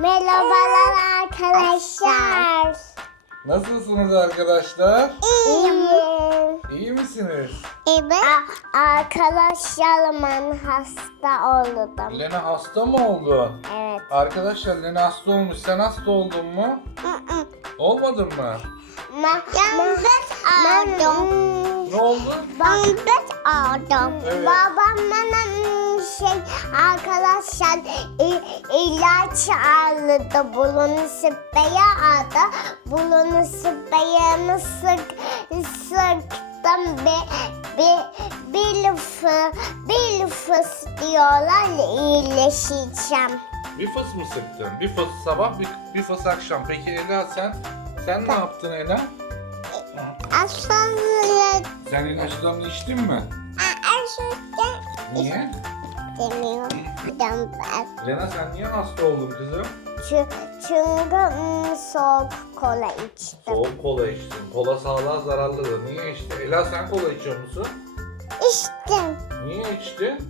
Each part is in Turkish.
Merhabalar arkadaşlar. Nasılsınız arkadaşlar? İyiyim. İyi misiniz? Evet. Arkadaşlar ben hasta oldum. Lena hasta mı oldu? Evet. Arkadaşlar Lena hasta olmuş. Sen hasta oldun mu? Olmadın mı? Ben, ben, ben, Ne oldu? ben aldım. Evet. Babam bana şey arkadaşlar i- ilaç aldı. Bulunu spreye aldı. Bulunu spreyini sık, sıktım. Bir, bir, bir, fı, bir fıs diyorlar iyileşeceğim. Bir fıs mı sıktın? Bir fıs sabah, bir, bir fıs akşam. Peki Ela sen? Sen ne yaptın Ela? Aslında Sen ilaçlarını içtin mi? aslında Niye? Demiyorum. Ben Lena sen niye hasta oldun kızım? Çü- Çünkü mm, soğuk kola içtim. Soğuk kola içtin. Kola sağlığa zararlıdır. Niye içtin? Ela sen kola içiyor musun? İçtim. Niye içtin?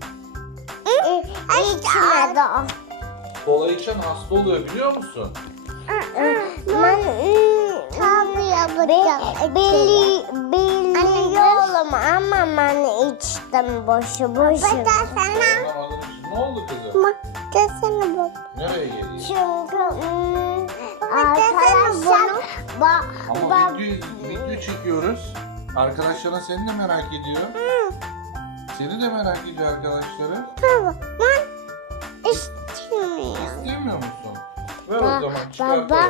İçmedi o. Kola içen hasta oluyor biliyor musun? Ben yapacağım. Bili, biliyorum ama ben içtim boşu boşuna. Anlamadım şimdi. Ne oldu kızım? Desene bak. Nereye geliyor? Çünkü mm, arkadaşlar ba, Ama ba, video, video çekiyoruz. Arkadaşların seni de merak ediyor. Seni de merak ediyor arkadaşları. ben istemiyorum. İstemiyor musun? Ver o Ba- baba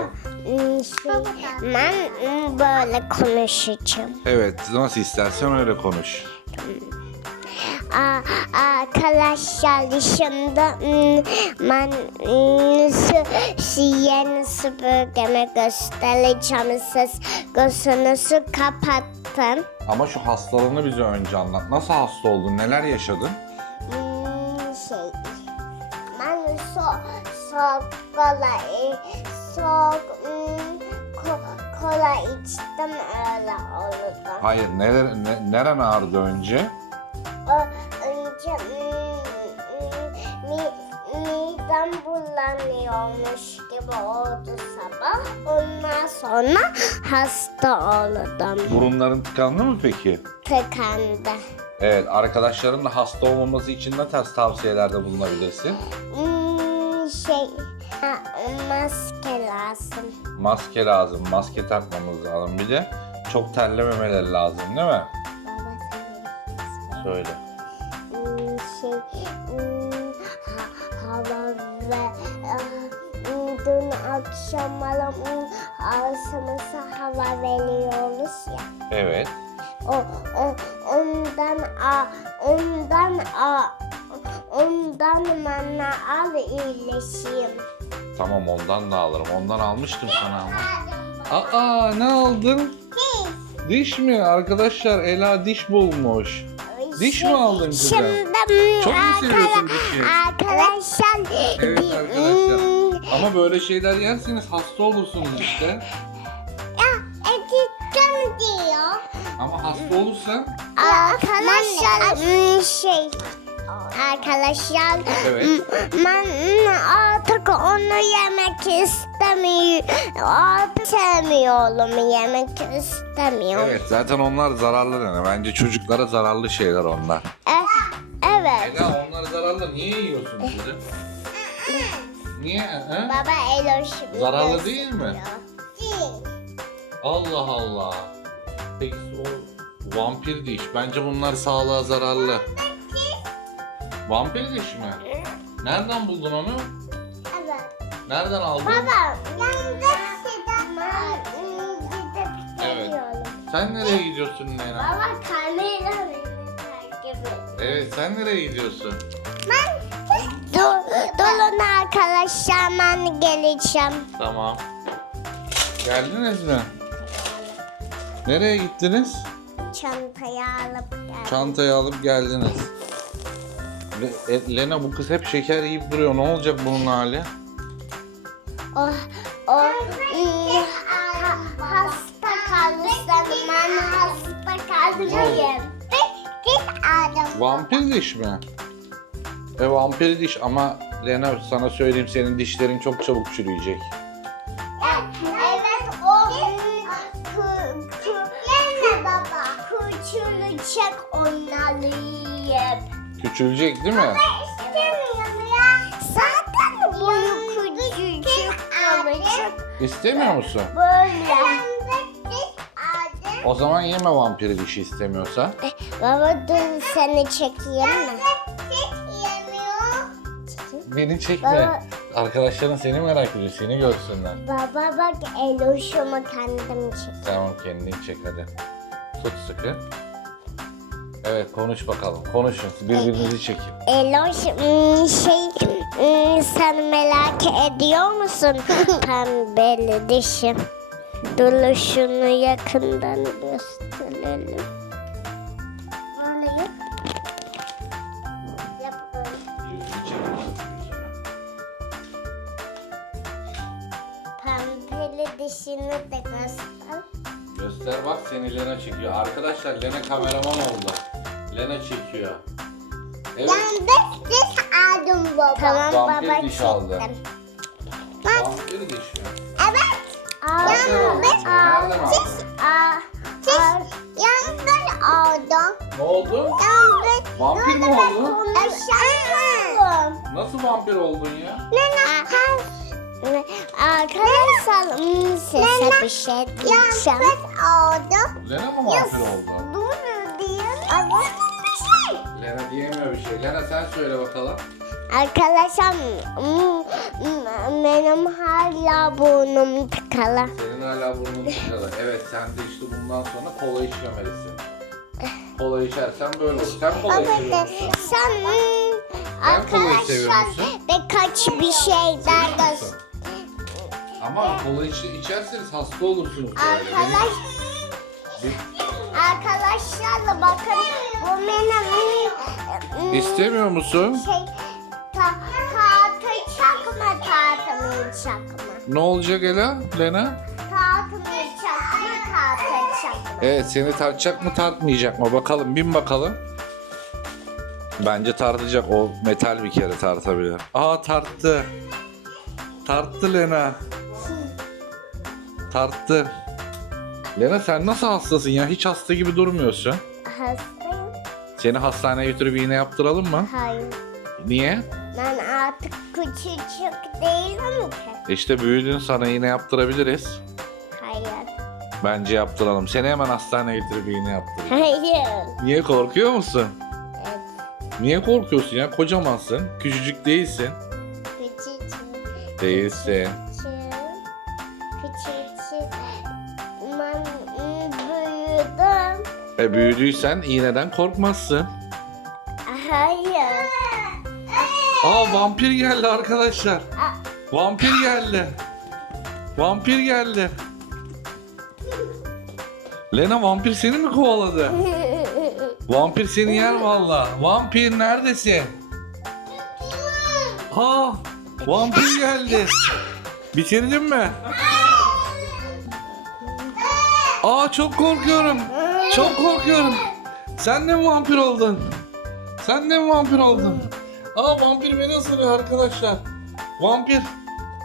mm, şey, ben mm, böyle konuşacağım. Evet nasıl istersen öyle konuş. Aa, arkadaşlar şimdi mm, ben mm, su- yeni süpürgemi göstereceğim. Siz gözünüzü kapattın. Ama şu hastalığını bize önce anlat. Nasıl hasta oldun? Neler yaşadın? Hmm, şey ben so kola i- soğuk hmm, kola içtim öyle oldu. Hayır, neler, ne, neren ağrıdı önce? Ö- Önce hmm, hmm, mi, midem bulanıyormuş gibi oldu sabah. Ondan sonra hasta oldum. Burunların tıkandı mı peki? Tıkandı. Evet, arkadaşların da hasta olmaması için ne tarz tavsiyelerde bulunabilirsin? Hmm, ha, maske lazım. Maske lazım, maske takmamız lazım. Bir de çok terlememeleri lazım değil mi? Baba sen Söyle. Hmm, şey hmm, ha- hava ve hmm, dün akşam hmm, ağzımıza hava veriyoruz ya. Evet. O, o ondan a ondan a ondan bana al iyileşeyim. Tamam ondan da alırım. Ondan almıştım sana ama. Aa ne aldın? Diş mi? Arkadaşlar Ela diş bulmuş. Diş mi aldın kızım? Şimdi Çok mu seviyorsun dişi? Arkadaşlar Evet arkadaşlar. hmm, Ama böyle şeyler yerseniz hasta olursunuz işte. Edittim diyor. Ama hasta olursan Arkadaşlar hmm, şey Arkadaşlar Evet. ben artık onu yemek istemiyorum. Artık sevmiyorum yemek istemiyorum. Evet zaten onlar zararlı yani. Bence çocuklara zararlı şeyler onlar. E- evet. Ela onlar zararlı. Niye yiyorsun kızım? Niye? he? Baba Eloş'u Zararlı değil mi? Değil. Allah Allah. Peki o vampir diş. Bence bunlar sağlığa zararlı. Vampir diş mi? Nereden buldun onu? Evet. Nereden aldın? Baba yanında Ben gidip Evet. geliyorum. Sen nereye gidiyorsun Lena? Baba kamera beni takip et. Evet sen nereye gidiyorsun? Dur, durun arkadaşlar ben geleceğim. Tamam. Geldiniz mi? Nereye gittiniz? Çantayı alıp gel. Çantayı alıp geldiniz. Le- e, Lena bu kız hep şeker yiyip duruyor. Ne olacak bunun hali? O, o iyi, ha, hasta kalırsam ben hasta kalmayayım. Git, adam. Vampir diş mi? E vampir diş ama Lena sana söyleyeyim senin dişlerin çok çabuk çürüyecek. Evet o kü, kü, ne baba? Onları yiyip. Küçülecek değil mi? İstemiyorum ya. Zaten boyu küçücük olacak. İstemiyor musun? Böyle. O zaman yeme vampiri dişi istemiyorsa. Baba dur seni çekeyim mi? Beni çekme. Baba- Arkadaşların seni merak ediyor. Seni görsünler. Baba bak Eloş'umu kendim çek. Tamam kendin çek hadi. Tut sıkı. Evet konuş bakalım. Konuşun. Birbirinizi çekin. Eloş hmm, şey hmm, sen merak ediyor musun pembeli dişim? Dur şunu yakından gösterelim. Pembeli dişini de göster. Göster bak seni Lena çekiyor. Arkadaşlar Lena kameraman oldu. Lena çekiyor. Evet. de diş aldım baba. Tamam Vampir baba diş aldı. çektim. Vampir diş mi? Evet. Nereden aldın? Nereden aldın? Aa, yandan aldım. Ne oldu? Yandan. Vampir mi oldun? Aşağıya. Nasıl vampir oldun ya? Arkadaşlar hmm, size bir şey diyeceğim. aldım. Lena mı vampir oldu? Dur diyeyim. Evet şey. Lena diyemiyor bir şey. Lena sen söyle bakalım. Arkadaşlar benim hala burnum tıkalı. Senin hala burnun tıkalı. Evet sen de işte bundan sonra kola içmemelisin. Kola içersen böyle olur. Sen kola seviyor musun? Sen arkadaşlar birkaç bir şeyler göster. Ama kola iç, içerseniz hasta olursunuz Arkadaş, arkadaşlarla bakın bu benim hmm, İstemiyor musun? şey ta, mı tartmayacak mı? Ne olacak Ela? Lena? Tartmayacak mı tartacak mı? Evet seni tartacak mı tartmayacak mı? Bakalım bin bakalım. Bence tartacak. O metal bir kere tartabilir. Aa tarttı. Tarttı Lena. Tarttı. Lena sen nasıl hastasın ya? Hiç hasta gibi durmuyorsun. Hastayım. Seni hastaneye götürüp iğne yaptıralım mı? Hayır. Niye? Ben artık küçücük değilim ki. İşte büyüdün sana iğne yaptırabiliriz. Hayır. Bence yaptıralım. Seni hemen hastaneye götürüp iğne yaptıralım. Hayır. Niye korkuyor musun? Evet. Niye korkuyorsun ya? Kocamansın. Küçücük değilsin. Küçücük. Değilsin. E büyüdüysen iğneden korkmazsın. Hayır. Aa vampir geldi arkadaşlar. Vampir geldi. Vampir geldi. Lena vampir seni mi kovaladı? Vampir seni yer valla. Vampir neredesin? Ha, vampir geldi. Bitirdin mi? Aa çok korkuyorum. Çok korkuyorum. Sen de mi vampir oldun? Sen de mi vampir oldun? Aa vampir beni ısırıyor arkadaşlar. Vampir.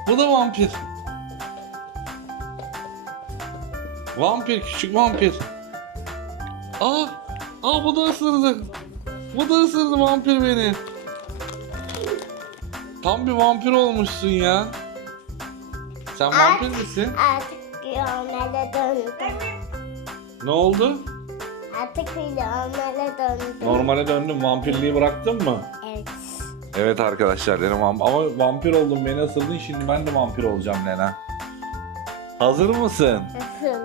Bu da vampir. Vampir, küçük vampir. Aa, aa bu da ısırdı. Bu da ısırdı vampir beni. Tam bir vampir olmuşsun ya. Sen vampir misin? Artık normale döndüm. Ne oldu? Artık normale döndüm. Normale döndüm. Vampirliği bıraktın mı? Evet. Evet arkadaşlar benim vam- ama vampir oldum beni ısırdın şimdi ben de vampir olacağım Lena. Hazır mısın?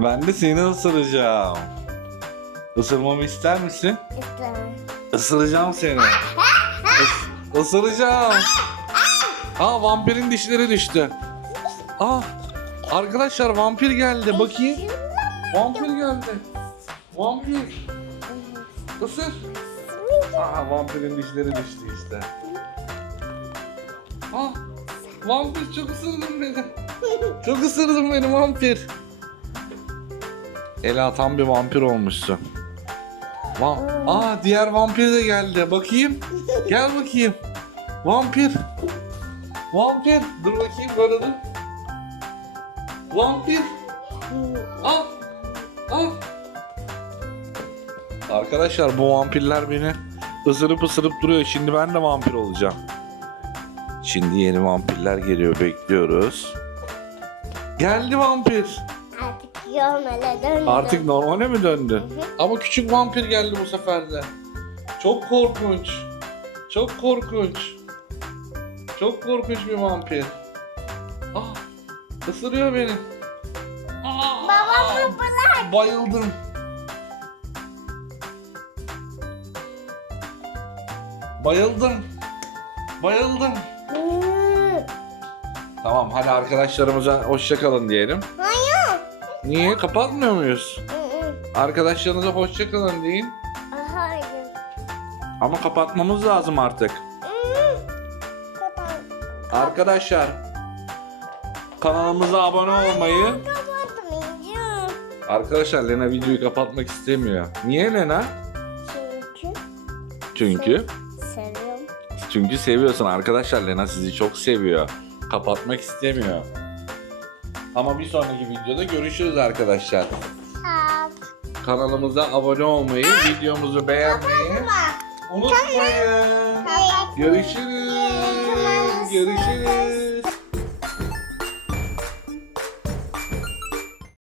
Ben de seni ısıracağım. Isırmamı ister misin? İstemem. Isıracağım seni. Is- ısıracağım. Aa vampirin dişleri düştü. Aa arkadaşlar vampir geldi bakayım. Vampir geldi. Vampir. Isır. Aha vampirin dişleri düştü işte. Ah vampir çok ısırdın beni. Çok ısırdın beni vampir. Ela tam bir vampir olmuşsun. Va Aa diğer vampir de geldi. Bakayım. Gel bakayım. Vampir. Vampir. Dur bakayım böyle dur. Vampir. Al. Al. Arkadaşlar bu vampirler beni ısırıp ısırıp duruyor. Şimdi ben de vampir olacağım. Şimdi yeni vampirler geliyor. Bekliyoruz. Geldi vampir. Artık normale döndüm. Artık normale mi döndü? Ama küçük vampir geldi bu sefer de. Çok korkunç. Çok korkunç. Çok korkunç bir vampir. Ah, ısırıyor beni. Aa, Babamı bırak. Bayıldım. Bayıldım. Bayıldım. Tamam hadi arkadaşlarımıza hoşça kalın diyelim. Hayır. Niye? Kapatmıyor muyuz? Arkadaşlarınıza hoşça kalın deyin. Hayır. Ama kapatmamız lazım artık. Arkadaşlar kanalımıza abone olmayı. Arkadaşlar Lena videoyu kapatmak istemiyor. Niye Lena? Çünkü Çünkü. Çünkü seviyorsun arkadaşlar Lena sizi çok seviyor. Kapatmak istemiyor. Ama bir sonraki videoda görüşürüz arkadaşlar. Sağ Kanalımıza abone olmayı, videomuzu beğenmeyi unutmayın. Görüşürüz. Görüşürüz.